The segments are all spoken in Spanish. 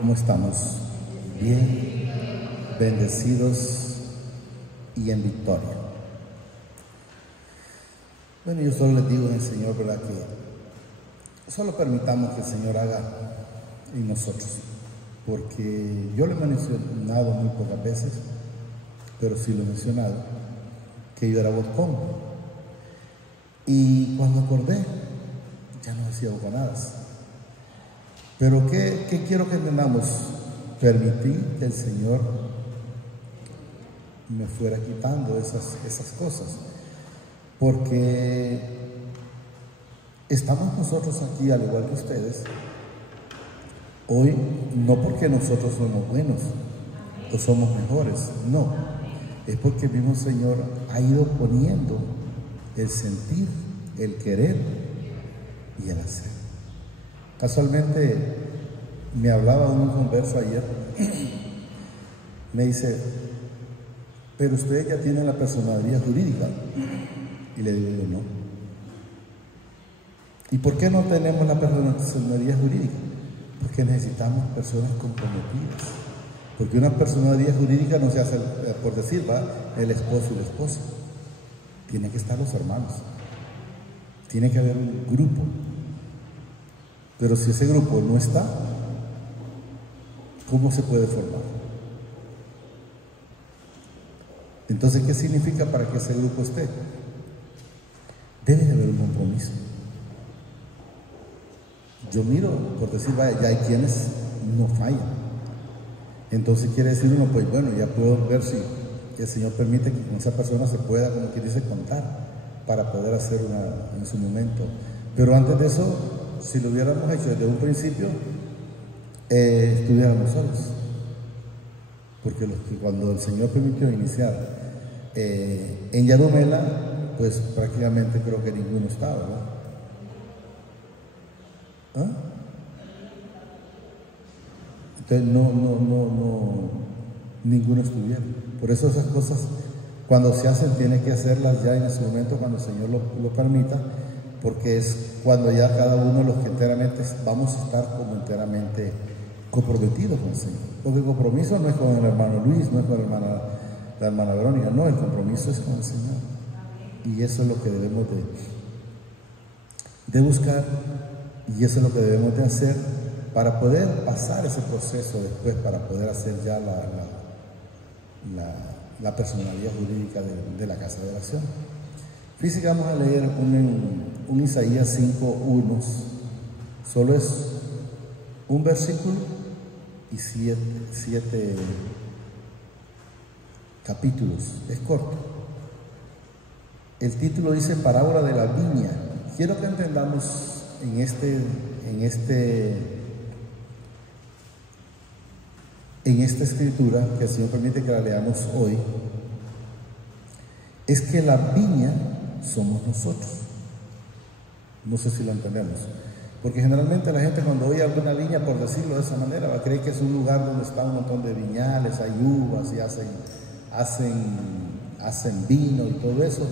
¿Cómo estamos? Bien, bendecidos y en victoria. Bueno, yo solo les digo en el Señor, ¿verdad? Que solo permitamos que el Señor haga en nosotros, porque yo lo he mencionado muy pocas veces, pero sí lo he mencionado, que yo era bocón. Y cuando acordé, ya no decía bocanadas. Pero ¿qué quiero que entendamos? Permití que el Señor me fuera quitando esas cosas, porque estamos nosotros aquí, al igual que ustedes, hoy no porque nosotros somos buenos o somos mejores, no, es porque el mismo Señor ha ido poniendo el sentir, el querer y el hacer. Casualmente me hablaba un converso ayer, me dice, pero ustedes ya tienen la personalidad jurídica. Y le digo, no. ¿Y por qué no tenemos la personalidad jurídica? Porque necesitamos personas comprometidas. Porque una personalidad jurídica no se hace, por decir, ¿va? El esposo y la esposa. Tienen que estar los hermanos. Tiene que haber un grupo. Pero si ese grupo no está, ¿cómo se puede formar? Entonces, ¿qué significa para que ese grupo esté? Debe de haber un compromiso. Yo miro, por decir, vaya, ya hay quienes no fallan. Entonces quiere decir uno, pues bueno, ya puedo ver si el Señor permite que con esa persona se pueda, como quien dice, contar para poder hacer en su momento. Pero antes de eso, si lo hubiéramos hecho desde un principio, estuviéramos solos. Porque cuando el Señor permitió iniciar en Yarumela, pues prácticamente creo que ninguno estaba, ¿verdad? ¿Ah? Entonces ninguno estuviera. Por eso esas cosas, cuando se hacen, tiene que hacerlas ya en ese momento, cuando el Señor lo permita, porque es cuando ya cada uno los que enteramente vamos a estar como enteramente comprometidos con el Señor. Porque el compromiso no es con el hermano Luis, no es con la hermana Verónica, no, el compromiso es con el Señor. Y eso es lo que debemos de buscar, y eso es lo que debemos de hacer para poder pasar ese proceso después, para poder hacer ya la personalidad jurídica de la casa de oración. Fíjense que vamos a leer un Isaías 5:1, solo es un versículo y siete capítulos, es corto. El título dice Parábola de la viña. Quiero que entendamos en esta escritura, que el Señor permite que la leamos hoy, es que la viña somos nosotros. No sé si lo entendemos, porque generalmente la gente cuando oye alguna viña, por decirlo de esa manera, va a creer que es un lugar donde está un montón de viñales, hay uvas y hacen vino y todo eso.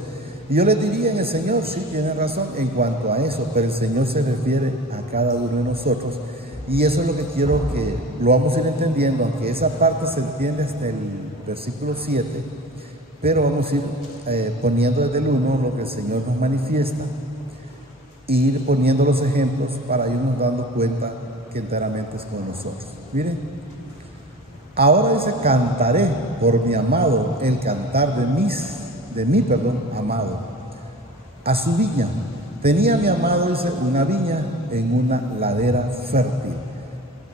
Y yo les diría, en el Señor, sí, tienen razón en cuanto a eso, pero el Señor se refiere a cada uno de nosotros, y eso es lo que quiero que lo vamos a ir entendiendo, aunque esa parte se entiende hasta el versículo 7, pero vamos a ir poniendo desde el 1 lo que el Señor nos manifiesta, e ir poniendo los ejemplos para irnos dando cuenta que enteramente es con nosotros. Miren, ahora dice, cantaré por mi amado el cantar de mi amado, a su viña. Tenía mi amado, dice, una viña en una ladera fértil.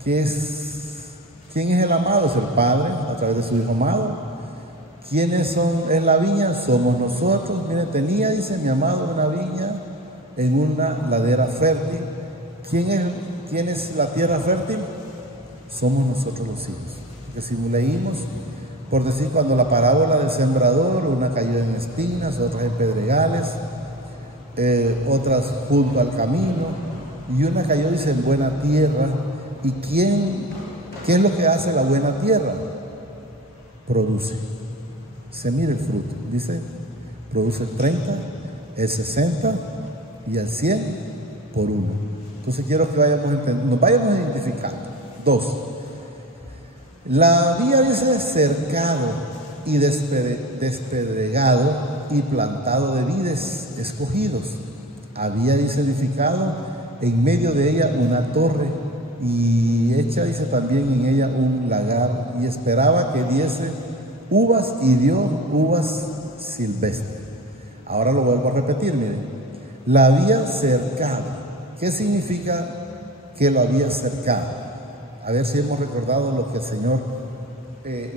¿Quién es el amado? Es el Padre a través de su Hijo amado. ¿Quiénes son en la viña? Somos nosotros. Miren, tenía, dice, mi amado una viña en una ladera fértil. ¿Quién es la tierra fértil? Somos nosotros los hijos. Que si leímos, por decir, cuando la parábola del sembrador, una cayó en espinas, otras en pedregales, otras junto al camino, y una cayó, dice, en buena tierra. ¿Y qué es lo que hace la buena tierra? Produce. Se mira el fruto, dice, produce el 30, el 60 y el 100 por uno. Entonces quiero que nos vayamos identificando. 2. La había, dice, cercado y despedregado y plantado de vides escogidos. Había, dice, edificado en medio de ella una torre y hecha, dice, también en ella un lagar, y esperaba que diese uvas, y dio uvas silvestres. Ahora lo vuelvo a repetir, miren. La había cercado. ¿Qué significa que lo había cercado? A ver si hemos recordado lo que el Señor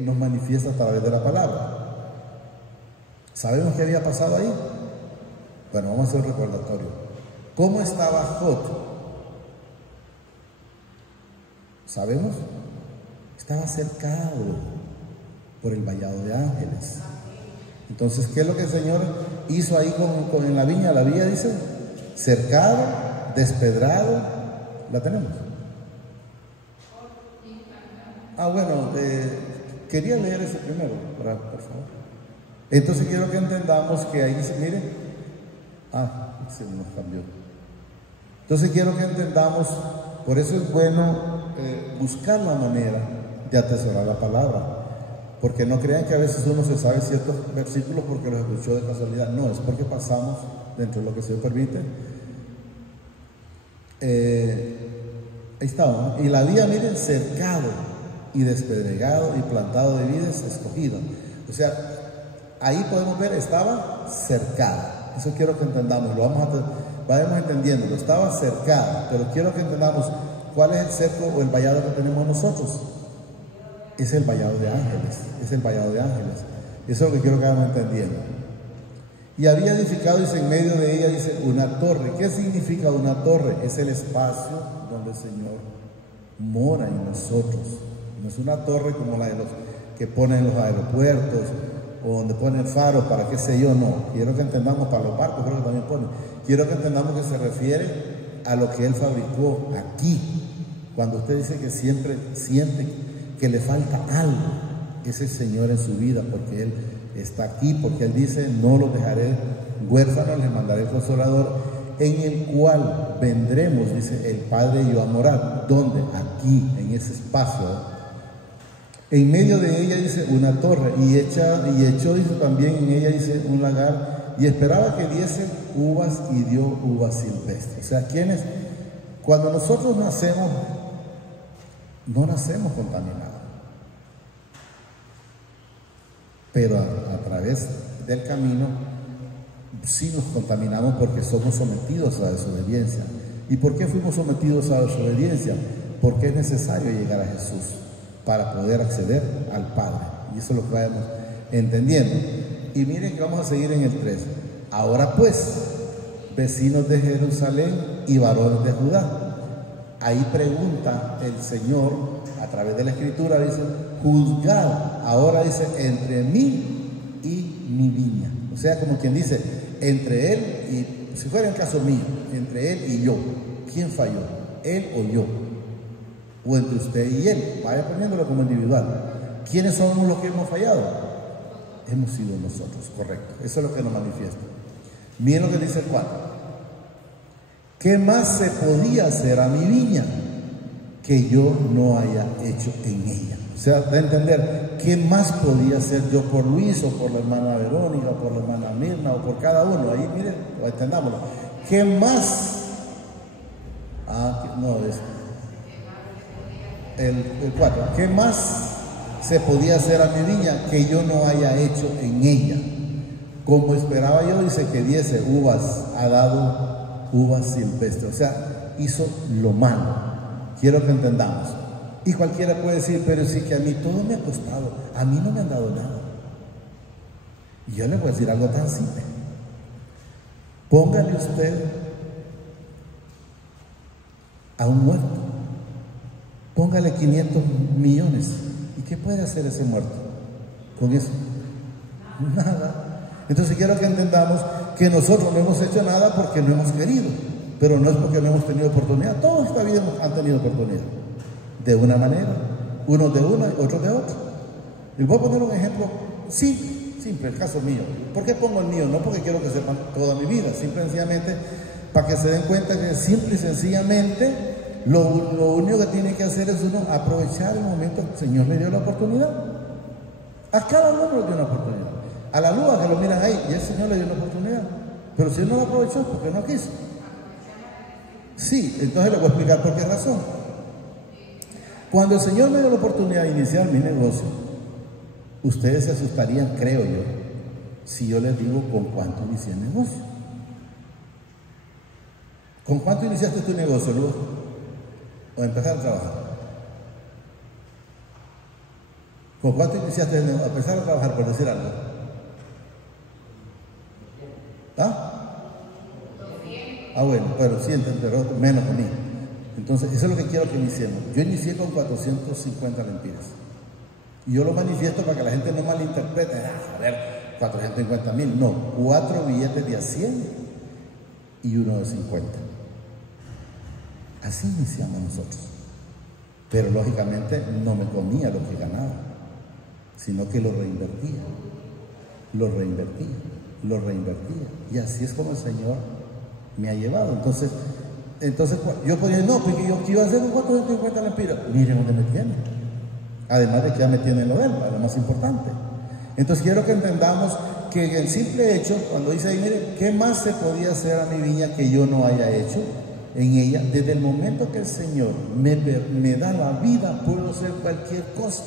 nos manifiesta a través de la palabra. ¿Sabemos qué había pasado ahí? Bueno, vamos a hacer un recordatorio. ¿Cómo estaba Job? ¿Sabemos? Estaba cercado por el vallado de ángeles. Entonces, ¿qué es lo que el Señor hizo ahí en la viña? La viña, dice, cercado, despedrado. ¿La tenemos? Bueno, quería leer ese primero, por favor. Entonces quiero que entendamos que ahí dice, miren, se nos cambió. Entonces quiero que entendamos, por eso es bueno buscar la manera de atesorar la palabra, porque no crean que a veces uno se sabe ciertos versículos porque los escuchó de casualidad. No, es porque pasamos dentro de lo que se permite. Ahí estamos, ¿no? Y la había, miren, cercado y despedregado y plantado de vides escogidas. O sea, ahí podemos ver, estaba cercada. Eso quiero que entendamos, vayamos entendiéndolo. Estaba cercada, pero quiero que entendamos cuál es el cerco o el vallado que tenemos nosotros. Es el vallado de ángeles, es el vallado de ángeles. Eso es lo que quiero que vayamos entendiendo. Y había edificado, dice, en medio de ella, dice, una torre. ¿Qué significa una torre? Es el espacio donde el Señor mora en nosotros. No es una torre como la de los que ponen en los aeropuertos o donde ponen faros para qué sé yo, no. Quiero que entendamos, para los barcos creo que también ponen. Quiero que entendamos que se refiere a lo que Él fabricó aquí. Cuando usted dice que siempre siente que le falta algo, es el Señor en su vida, porque Él está aquí, porque Él dice, no los dejaré huérfanos, les mandaré el Consolador, en el cual vendremos, dice, el Padre y yo a morar. ¿Dónde? Aquí, en ese espacio. En medio de ella, dice, una torre, y echó, dice, también en ella, dice, un lagar, y esperaba que diese uvas, y dio uvas silvestres. O sea, ¿quiénes? Cuando nosotros nacemos, no nacemos contaminados, pero a través del camino sí nos contaminamos porque somos sometidos a desobediencia. ¿Y por qué fuimos sometidos a desobediencia? Porque es necesario llegar a Jesús para poder acceder al Padre. Y eso es lo que vamos entendiendo. Y miren que vamos a seguir en el 3. Ahora pues, vecinos de Jerusalén y varones de Judá. Ahí pregunta el Señor a través de la Escritura, dice, juzgad ahora, dice, entre mí y mi viña. O sea, como quien dice, entre él y, si fuera el caso mío, entre él y yo, ¿quién falló? ¿Él o yo? O entre usted y él, vaya poniéndolo como individual. ¿Quiénes somos los que hemos fallado? Hemos sido nosotros, correcto. Eso es lo que nos manifiesta. Miren lo que dice el 4. ¿Qué más se podía hacer a mi viña que yo no haya hecho en ella? O sea, de entender, ¿qué más podía hacer yo por Luis, o por la hermana Verónica, o por la hermana Mirna, o por cada uno? Ahí, miren, entendámoslo. ¿Qué más? El 4. ¿Qué más se podía hacer a mi viña que yo no haya hecho en ella? Como esperaba yo, dice, que diese uvas, ha dado uvas silvestres. O sea, hizo lo malo. Quiero que entendamos. Y cualquiera puede decir, pero sí que a mí todo me ha costado, a mí no me han dado nada. Y yo le voy a decir algo tan simple. Póngale usted a un muerto, póngale 500 millones. ¿Y qué puede hacer ese muerto con eso? Nada. Entonces quiero que entendamos que nosotros no hemos hecho nada porque no hemos querido, pero no es porque no hemos tenido oportunidad. Todos esta vida han tenido oportunidad, de una manera, unos de una y otros de otra. Les voy a poner un ejemplo simple, el caso mío. ¿Por qué pongo el mío? No porque quiero que sepan toda mi vida, simple y sencillamente para que se den cuenta que simple y sencillamente Lo único que tiene que hacer es uno aprovechar el momento que el Señor le dio la oportunidad. A cada uno le dio una oportunidad. A la luz que lo miran ahí, y el Señor le dio una oportunidad. Pero si él no la aprovechó, porque no quiso. Sí, entonces le voy a explicar por qué razón. Cuando el Señor me dio la oportunidad de iniciar mi negocio, ustedes se asustarían, creo yo, si yo les digo con cuánto inicié el negocio. ¿Con cuánto iniciaste tu negocio, Luz? ¿O empezar a trabajar? ¿Con cuánto iniciaste el negocio? A empezar a trabajar, por decir algo. ¿Ah? Ah, bueno, pero sienten, pero menos a mí. Entonces, eso es lo que quiero que iniciemos. Yo inicié con 450 lempiras. Y yo lo manifiesto para que la gente no malinterprete. A ver, 450,000. No, 4 billetes de a 100 y uno de 50. Así iniciamos nosotros. Pero lógicamente no me comía lo que ganaba, sino que lo reinvertía. Lo reinvertía. Lo reinvertía. Y así es como el Señor me ha llevado. Entonces yo podía decir, no, porque yo iba a hacer un 450 lempiras. Miren dónde me tiene. Además de que ya me tiene lo de él, lo más importante. Entonces quiero que entendamos que el simple hecho, cuando dice ahí, miren, ¿qué más se podía hacer a mi viña que yo no haya hecho en ella? Desde el momento que el Señor me da la vida, puedo hacer cualquier cosa.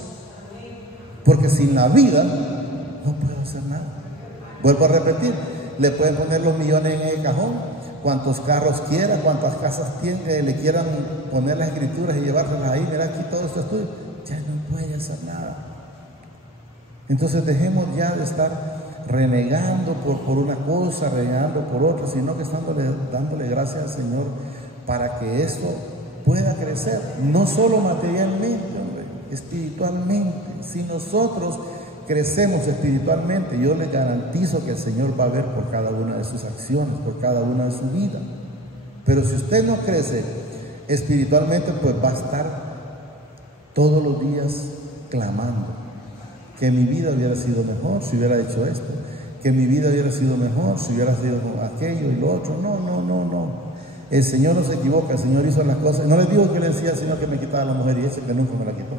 Porque sin la vida no puedo hacer nada. Vuelvo a repetir, le pueden poner los millones en el cajón, cuantos carros quiera, cuantas casas le quieran poner las escrituras y llevárselas ahí. Mira, aquí todo esto es tuyo. Ya no puede hacer nada. Entonces dejemos ya de estar renegando por una cosa, renegando por otra, sino que estamos dándole gracias al Señor para que esto pueda crecer, no solo materialmente, hombre, espiritualmente. Si nosotros crecemos espiritualmente, yo les garantizo que el Señor va a ver por cada una de sus acciones, por cada una de su vida. Pero si usted no crece espiritualmente, pues va a estar todos los días clamando que mi vida hubiera sido mejor si hubiera hecho esto, que mi vida hubiera sido mejor si hubiera sido aquello y lo otro. No. El Señor no se equivoca, el Señor hizo las cosas. No les digo que le decía al Señor que me quitara la mujer y ese que nunca me la quitó.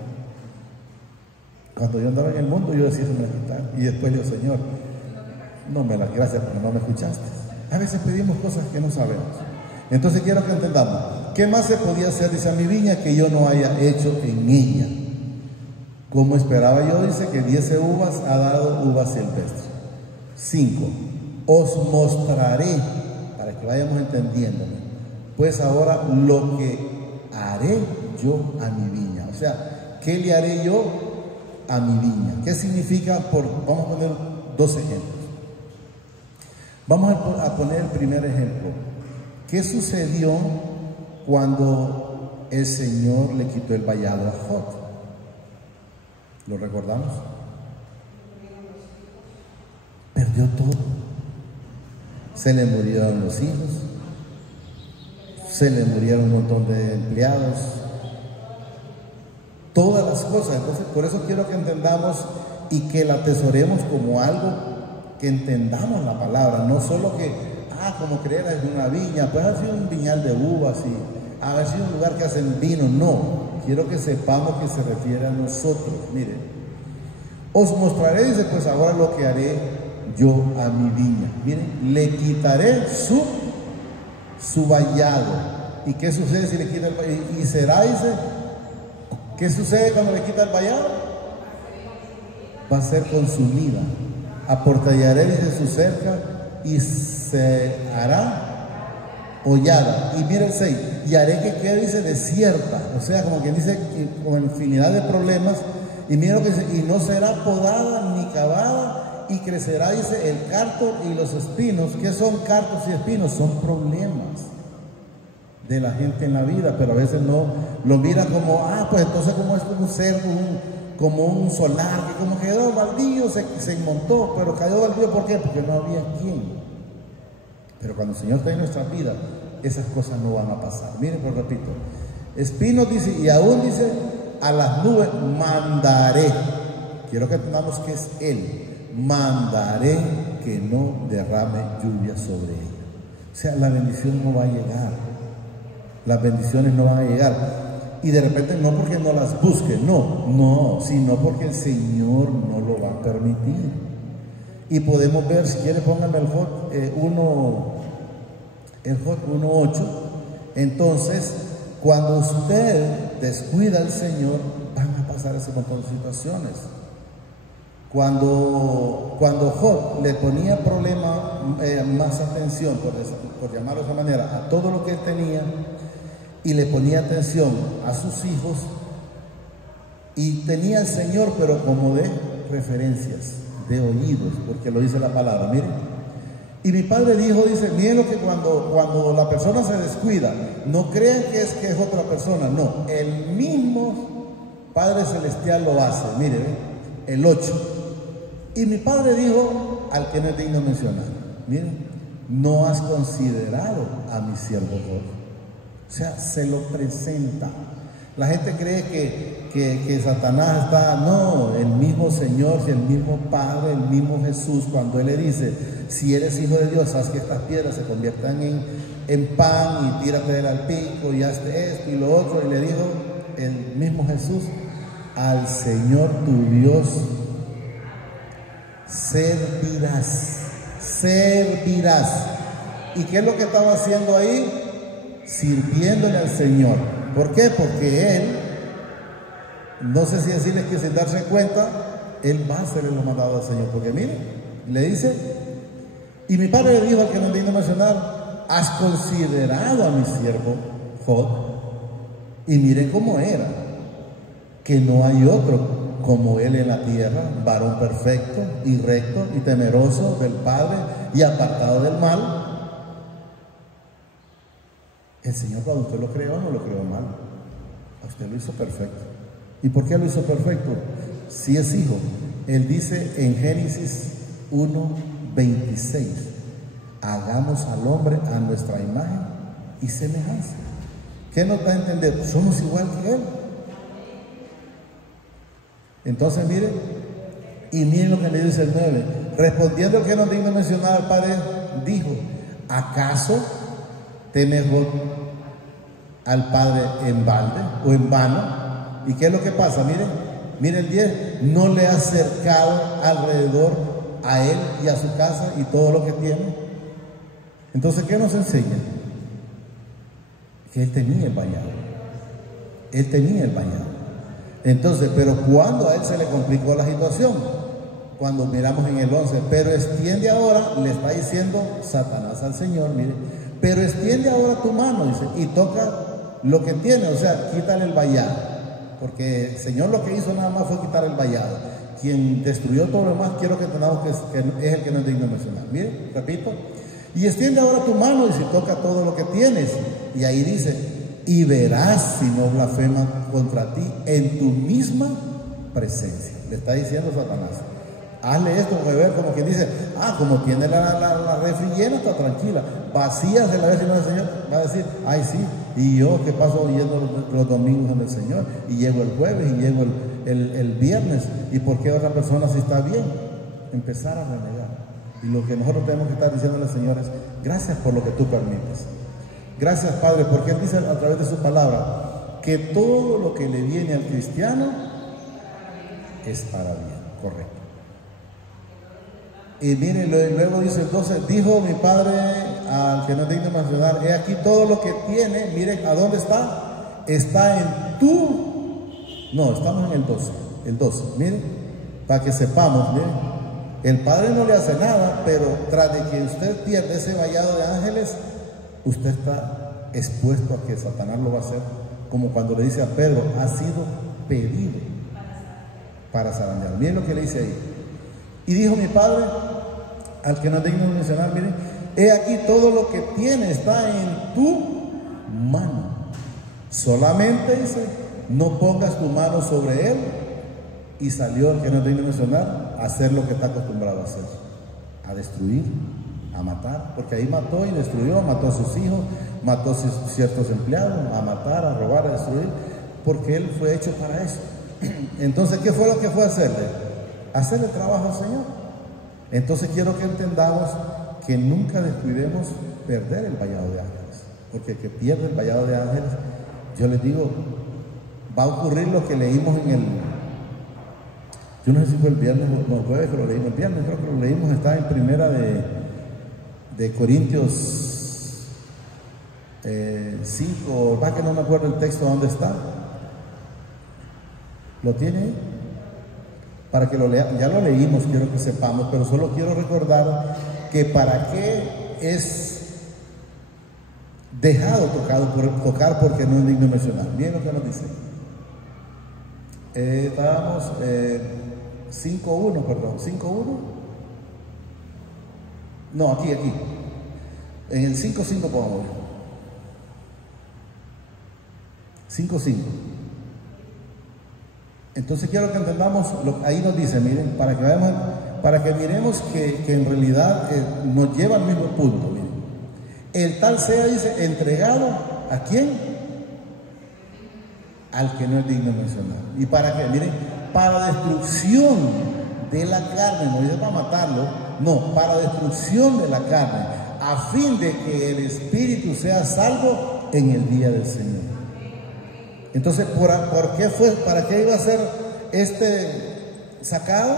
Cuando yo andaba en el mundo, yo decía que me la quitara. Y después yo, Señor, no me las gracias porque no me escuchaste. A veces pedimos cosas que no sabemos. Entonces quiero que entendamos, ¿qué más se podía hacer? Dice, a mi viña que yo no haya hecho en ella. Como esperaba yo, dice que 10 uvas ha dado uvas silvestres. 5. Os mostraré, para que vayamos entendiendo, pues ahora lo que haré yo a mi viña. O sea, ¿qué le haré yo a mi viña? ¿Qué significa? Vamos a poner 2 ejemplos. Vamos a poner el primer ejemplo. ¿Qué sucedió cuando el Señor le quitó el vallado a Jod? ¿Lo recordamos? Perdió todo. Se le murieron los hijos, se le murieron un montón de empleados, todas las cosas. Entonces, por eso quiero que entendamos y que la atesoremos como algo, que entendamos la palabra, no solo que, como creer en una viña, pues ha sido un viñal de uvas y ha sido un lugar que hacen vino. No, quiero que sepamos que se refiere a nosotros. Miren, os mostraré, dice, pues ahora lo que haré yo a mi viña. Miren, le quitaré su vallado. ¿Y qué sucede si le quita el vallado? Y será, dice, ¿qué sucede cuando le quita el vallado? Va a ser consumida. Aportallaré, dice, su cerca y se hará hollada. Y mira el 6, y haré que quede, dice, desierta. O sea, como quien dice, con infinidad de problemas. Y mira lo que dice, y no será podada ni cavada, y crecerá, dice, el carto y los espinos. ¿Qué son cartos y espinos? Son problemas de la gente en la vida, pero a veces no lo mira como, pues entonces como es como un cerdo, como un solar, que como quedó baldío, se montó, pero cayó baldío, ¿por qué? Porque no había quien. Pero cuando el Señor está en nuestras vidas, esas cosas no van a pasar. Miren, pues repito, espinos, dice, y aún dice, a las nubes mandaré. Quiero que entendamos que es Él. Mandaré que no derrame lluvia sobre ella. O sea, la bendición no va a llegar. las bendiciones no van a llegar. Y de repente no porque no las busque, no, sino porque el Señor no lo va a permitir. Y podemos ver, si quiere póngame el Job 1:8. Entonces, cuando usted descuida al Señor, van a pasar ese montón de situaciones. Cuando Job le ponía más atención, por llamarlo de esa manera, a todo lo que él tenía, y le ponía atención a sus hijos, y tenía al Señor, pero como de referencias, de oídos, porque lo dice la palabra, miren. Y mi padre dice, miren lo que cuando la persona se descuida, no crean que es otra persona, no, el mismo Padre Celestial lo hace. Miren, el 8. Y mi padre dijo, al que no es digno mencionar, miren, no has considerado a mi siervo Job. O sea, se lo presenta. La gente cree que Satanás está, no, el mismo Señor, el mismo Padre, el mismo Jesús, cuando Él le dice, si eres hijo de Dios, haz que estas piedras se conviertan en pan y tírate del alpico y hazte esto y lo otro. Y le dijo el mismo Jesús, al Señor tu Dios servirás. ¿Y qué es lo que estaba haciendo ahí? Sirviéndole al Señor. ¿Por qué? Porque Él, no sé si decirles que sin darse cuenta, Él va a hacer lo mandado del Señor. Porque mire, le dice, y mi padre le dijo al que no tiene mencionar, has considerado a mi siervo Job. Y miren cómo era, que no hay otro como él en la tierra, varón perfecto y recto y temeroso del Padre y apartado del mal. El Señor, cuando usted lo creó, no lo creó mal, a usted lo hizo perfecto. ¿Y por qué lo hizo perfecto? Si es hijo. Él dice en Génesis 1:26, hagamos al hombre a nuestra imagen y semejanza. ¿Qué nos da a entender? Somos igual que Él. Entonces miren, y miren lo que le dice el 9. Respondiendo el que no digno mencionar, el Padre dijo, ¿acaso teme Job al Padre en balde o en vano? ¿Y qué es lo que pasa? Miren el 10, no le ha acercado alrededor a él y a su casa y todo lo que tiene. Entonces, ¿qué nos enseña? Que él tenía el vallado. Él tenía el vallado. Entonces, pero cuando a él se le complicó la situación, cuando miramos en el 11, pero extiende ahora, le está diciendo Satanás al Señor, mire, pero extiende ahora tu mano, dice, y toca lo que tiene, o sea, quítale el vallado, porque el Señor lo que hizo nada más fue quitar el vallado. Quien destruyó todo lo demás, quiero que entendamos que es el que no es digno de mencionar. Mire, repito, y extiende ahora tu mano, y si toca todo lo que tienes, y ahí dice, y verás si no blasfema contra ti en tu misma presencia. Le está diciendo Satanás, hazle esto, beber, como quien dice, como tiene la refri llena, está tranquila, vacías de la vez del Señor, va a decir, ay sí, y yo que paso yendo los domingos en el Señor, y llego el jueves, y llego el viernes, y por qué otra persona si está bien, empezar a renegar. Y lo que nosotros tenemos que estar diciéndole al Señor es, gracias por lo que tú permites. Gracias, Padre, porque Él dice a través de su palabra que todo lo que le viene al cristiano es para bien, correcto. Y miren, luego dice, entonces dijo mi Padre al que no es digno de mencionar, he aquí todo lo que tiene, miren, ¿a dónde está? Está en no, estamos en el 12, miren, para que sepamos, miren, el Padre no le hace nada, pero tras de que usted pierde ese vallado de ángeles, usted está expuesto a que Satanás lo va a hacer, como cuando le dice a Pedro, ha sido pedido para zarandear. Miren lo que le dice ahí. Y dijo mi Padre, al que no es digno de mencionar, miren, he aquí todo lo que tiene está en tu mano. Solamente dice, no pongas tu mano sobre él. Y salió el que no es digno de mencionar a hacer lo que está acostumbrado a hacer, a destruir, a matar, porque ahí mató y destruyó, mató a sus hijos, mató a ciertos empleados, a matar, a robar, a destruir, porque él fue hecho para eso. Entonces, ¿qué fue lo que fue a hacerle? Hacerle trabajo al Señor. Entonces quiero que entendamos que nunca descuidemos perder el vallado de ángeles. porque el que pierde el vallado de ángeles, yo les digo, va a ocurrir lo que leímos en el, yo no sé si fue el viernes o el jueves que lo leímos, el viernes creo que lo leímos, está en primera de Corintios 5, va que no me acuerdo el texto dónde está. ¿Lo tiene? Para que lo lean, ya lo leímos, quiero que sepamos, pero solo quiero recordar que para qué es dejado tocar porque no es digno mencionar. Miren lo que nos dice. Estábamos 5.1, perdón, 5.1. No, aquí. En el 5.5 podemos ver. 5.5. Entonces quiero que entendamos, ahí nos dice, miren, para que miremos que en realidad nos lleva al mismo punto. Miren. El tal sea, dice, entregado ¿a quién? Al que no es digno de mencionar. ¿Y para qué? Miren, para destrucción de la carne, no dice para matarlo, no, para destrucción de la carne, a fin de que el espíritu sea salvo en el día del Señor. Entonces, ¿por qué fue? ¿Para qué iba a ser sacado?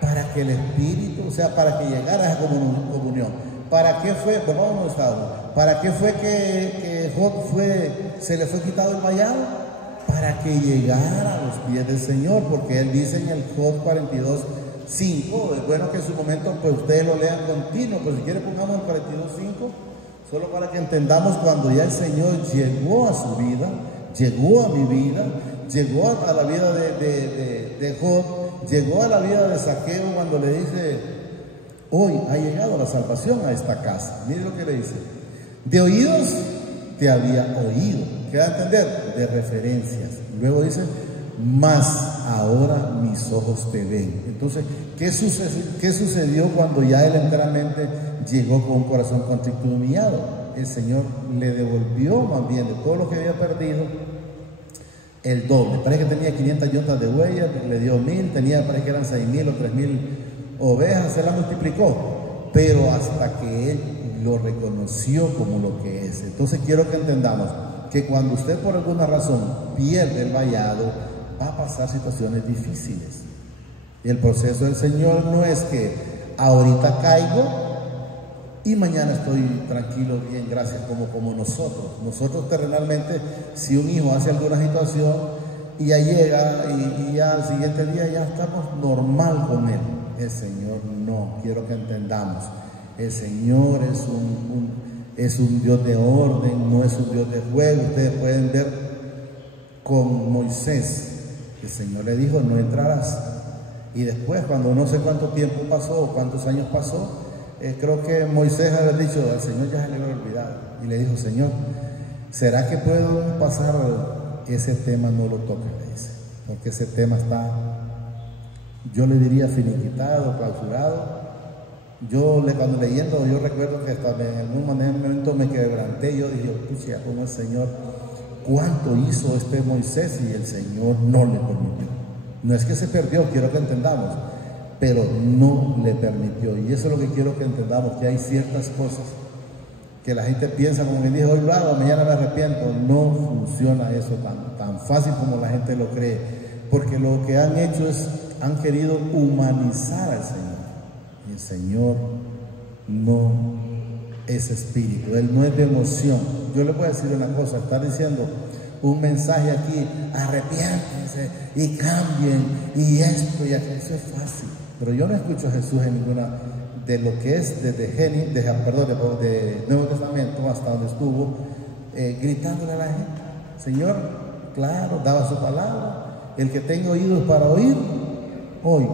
Para que el espíritu, o sea, para que llegara a esa comunión. ¿Para qué fue? Pues vamos a estar. ¿Para qué fue que Job se le fue quitado el vallado? Para que llegara a los pies del Señor, porque él dice en el Job 42:5, es bueno que en su momento pues ustedes lo lean continuo, pues si quiere pongamos el 42:5, solo para que entendamos cuando ya el Señor llegó a su vida, llegó a mi vida, llegó a la vida de Job, llegó a la vida de Zaqueo cuando le dice, hoy ha llegado la salvación a esta casa. Mire lo que le dice, de oídos te había oído, ¿qué da a entender? De referencias. Luego dice, mas ahora mis ojos te ven. Entonces, ¿qué sucedió cuando ya él enteramente llegó con un corazón contrito y humillado? El Señor le devolvió más bien de todo lo que había perdido el doble. Parece que tenía 500 yuntas de huellas, le dio 1000, parece que eran 6.000 o 3.000 ovejas, se la multiplicó, pero hasta que él lo reconoció como lo que es. Entonces quiero que entendamos que cuando usted por alguna razón pierde el vallado, va a pasar situaciones difíciles. Y el proceso del Señor no es que ahorita caigo y mañana estoy tranquilo, bien, gracias, como nosotros. Nosotros terrenalmente, si un hijo hace alguna situación y ya llega y ya al siguiente día ya estamos normal con él. El Señor no, quiero que entendamos. El Señor es un Dios de orden, no es un Dios de juego. Ustedes pueden ver con Moisés, el Señor le dijo, no entrarás. Y después, cuando no sé cuánto tiempo pasó, cuántos años pasó, creo que Moisés había dicho, al Señor ya se le había olvidado. Y le dijo, Señor, ¿será que puedo pasar ese tema? No lo toques, le dice, porque ese tema está, yo le diría, finiquitado, clausurado. Cuando leyendo, yo recuerdo que hasta en algún momento me quebranté. Yo dije, pucha, como el Señor, ¿cuánto hizo Moisés? Y el Señor no le permitió. No es que se perdió, quiero que entendamos, pero no le permitió. Y eso es lo que quiero que entendamos, que hay ciertas cosas que la gente piensa, como que dijo, hoy lo hago, mañana me arrepiento. No funciona eso tan fácil como la gente lo cree, porque lo que han hecho es, han querido humanizar al Señor. Y el Señor no es espíritu, Él no es de emoción. Yo le voy a decir una cosa, está diciendo un mensaje aquí, arrepiéntense y cambien y esto y aquello, eso es fácil. Pero yo no escucho a Jesús en ninguna de lo que es desde de Nuevo Testamento hasta donde estuvo, gritándole a la gente. Señor, claro, daba su palabra, el que tenga oídos para oír, oiga.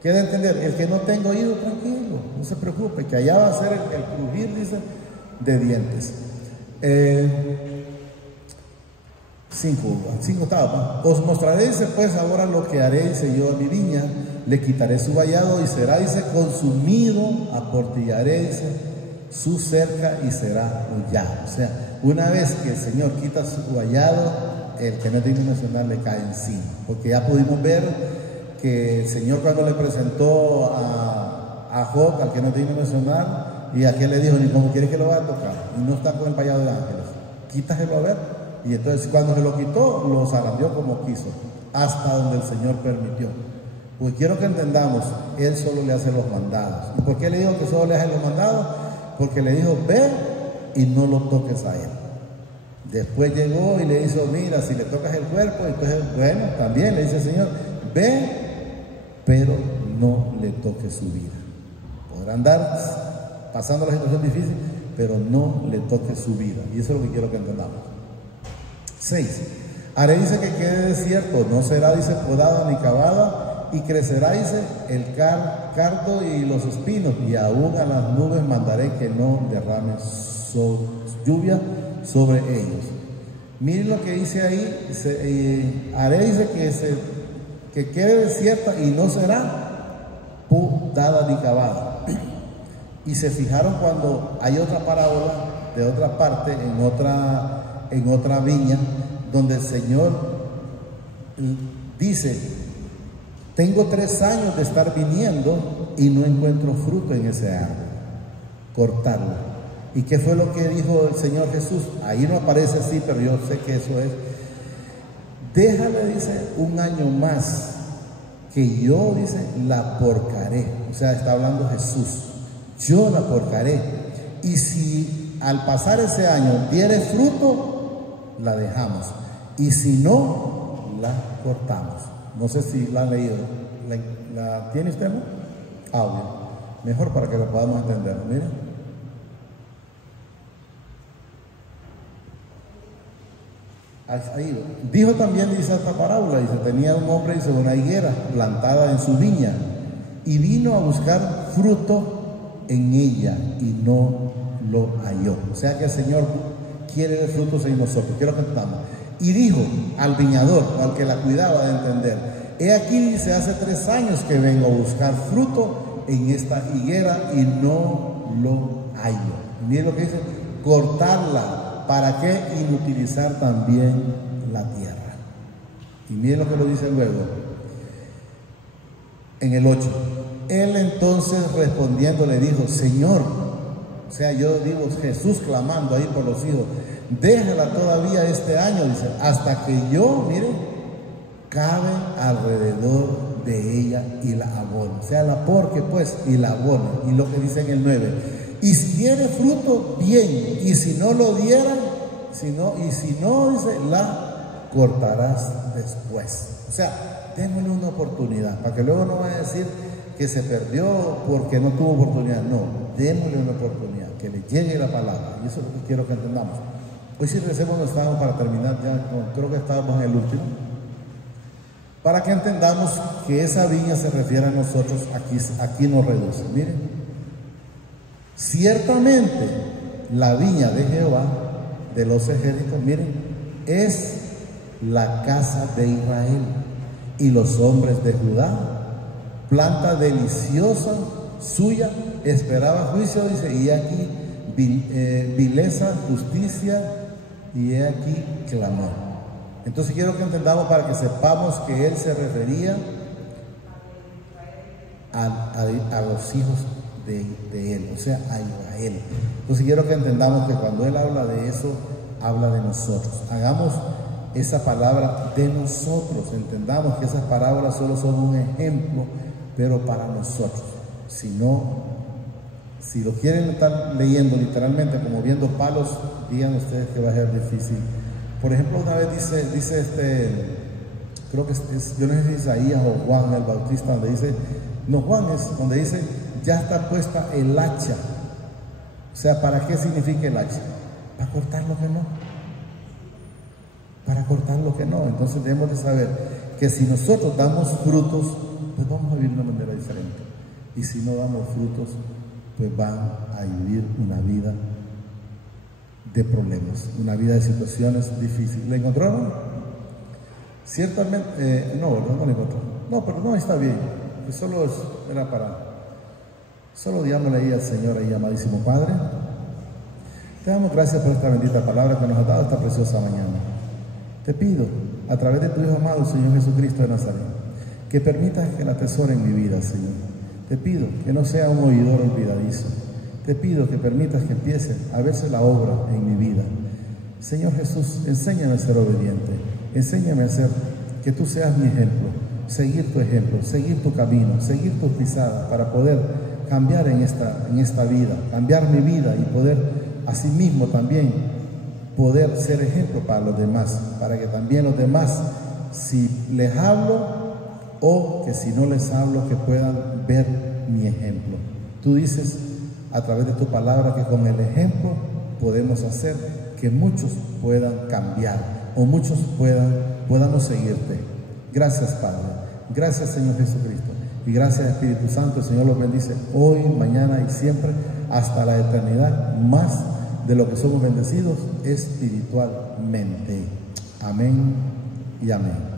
Quiere entender, el que no tenga oído, tranquilo, no se preocupe, que allá va a ser el crujir, dice, de dientes. 5 octavos. Os mostraré, dice, pues ahora lo que haré, dice yo, a mi viña, le quitaré su vallado y será, dice, consumido, aportillaré, dice, su cerca y será hollado. O sea, una vez que el Señor quita su vallado, el que no tiene nacional le cae encima, porque ya pudimos ver que el Señor cuando le presentó a Job, al que no tiene nacional, Y aquel le dijo, ni como quieres que lo vaya a tocar, y no está con el vallado de ángeles, quítaselo a ver. Y entonces cuando se lo quitó, lo zarandeó como quiso, hasta donde el Señor permitió. Pues quiero que entendamos, Él solo le hace los mandados. ¿Y por qué le dijo que solo le hace los mandados? Porque le dijo, ve y no lo toques a él. Después llegó y le hizo, mira, si le tocas el cuerpo, entonces, bueno, también le dice el Señor, ve, pero no le toques su vida. Podrá andar pasando la situación difícil, pero no le toques su vida. Y eso es lo que quiero que entendamos. 6. Haré, dice, que quede desierto, no será, dice, podada ni cavada, y crecerá, dice, el cardo y los espinos, y aún a las nubes mandaré que no derramen lluvia sobre ellos. Miren lo que dice ahí, haré, dice, que quede desierta y no será podada ni cavada. Y se fijaron cuando hay otra parábola de otra parte, en otra viña, donde el Señor dice, tengo 3 años de estar viniendo y no encuentro fruto en ese árbol, cortarlo. ¿Y qué fue lo que dijo el Señor Jesús? Ahí no aparece así, pero yo sé que eso es. Déjale, dice, 1 año más, que yo, dice, la porcaré. O sea, está hablando Jesús. Yo la porcaré. Y si al pasar ese año diere fruto, la dejamos. Y si no, la cortamos. No sé si la han leído. ¿La tiene usted, no? Audio. Mejor para que lo podamos entender. Miren. Ahí. Dijo también, dice esta parábola, dice, tenía un hombre, dice, una higuera plantada en su viña, y vino a buscar fruto en ella, y no lo halló. O sea que el Señor quiere ver frutos en nosotros. Quiero que entendamos. Y dijo al viñador, al que la cuidaba, de entender, he aquí, dice, hace 3 años que vengo a buscar fruto en esta higuera y no lo hallo. Miren lo que dice, cortarla. ¿Para qué inutilizar también la tierra? Y miren lo que lo dice luego, en el 8. Él entonces respondiendo le dijo, Señor, o sea, yo digo, Jesús clamando ahí por los hijos, déjala todavía este año, dice, hasta que yo, miren, cabe alrededor de ella y la abone. O sea, la porque pues y la abone. Y lo que dice en el 9, y si diere fruto, bien, y si no lo diera, si no, dice, la cortarás después. O sea, démosle una oportunidad, para que luego no vaya a decir que se perdió porque no tuvo oportunidad. No, démosle una oportunidad, que le llegue la palabra. Y eso es lo que quiero que entendamos. Hoy si recemos, no estábamos para terminar ya, creo que estábamos en el último, para que entendamos que esa viña se refiere a nosotros, aquí nos reduce. Miren, ciertamente la viña de Jehová, de los ejércitos, miren, es la casa de Israel, y los hombres de Judá, planta deliciosa suya, esperaba juicio, dice, y aquí vileza, justicia, y he aquí clamor. Entonces quiero que entendamos, para que sepamos que él se refería a los hijos de él, o sea, a Israel. Entonces quiero que entendamos que cuando él habla de eso, habla de nosotros. Hagamos esa palabra de nosotros, entendamos que esas parábolas solo son un ejemplo, pero para nosotros. Si lo quieren estar leyendo literalmente como viendo palos, digan ustedes que va a ser difícil. Por ejemplo, una vez dice creo que yo no sé si es Isaías o Juan el Bautista, donde dice, no, Juan es donde dice, ya está puesta el hacha. O sea, ¿para qué significa el hacha? Para cortar lo que no. Para cortar lo que no. Entonces debemos de saber que si nosotros damos frutos, pues vamos a vivir de una manera diferente. Y si no damos frutos, pues van a vivir una vida de problemas, una vida de situaciones difíciles. ¿La encontraron? Ciertamente, no la encontró. No, pero no, está bien. Solo era solo digámosle ahí al Señor, ahí, amadísimo Padre. Te damos gracias por esta bendita palabra que nos ha dado esta preciosa mañana. Te pido, a través de tu Hijo amado, Señor Jesucristo de Nazaret, que permitas que la atesore en mi vida, Señor. Te pido que no sea un oidor olvidadizo. te pido que permitas que empiece a verse la obra en mi vida. Señor Jesús, enséñame a ser obediente, enséñame a ser, que tú seas mi ejemplo, seguir tu ejemplo, seguir tu camino, seguir tus pisadas para poder cambiar en esta vida, cambiar mi vida y poder asimismo también poder ser ejemplo para los demás, para que también los demás, si les hablo o que si no les hablo, que puedan ver mi ejemplo. Tú dices a través de tu palabra que con el ejemplo podemos hacer que muchos puedan cambiar o muchos podamos seguirte. Gracias, Padre. Gracias, Señor Jesucristo. Y gracias, Espíritu Santo. El Señor los bendice hoy, mañana y siempre, hasta la eternidad, más de lo que somos bendecidos espiritualmente. Amén y amén.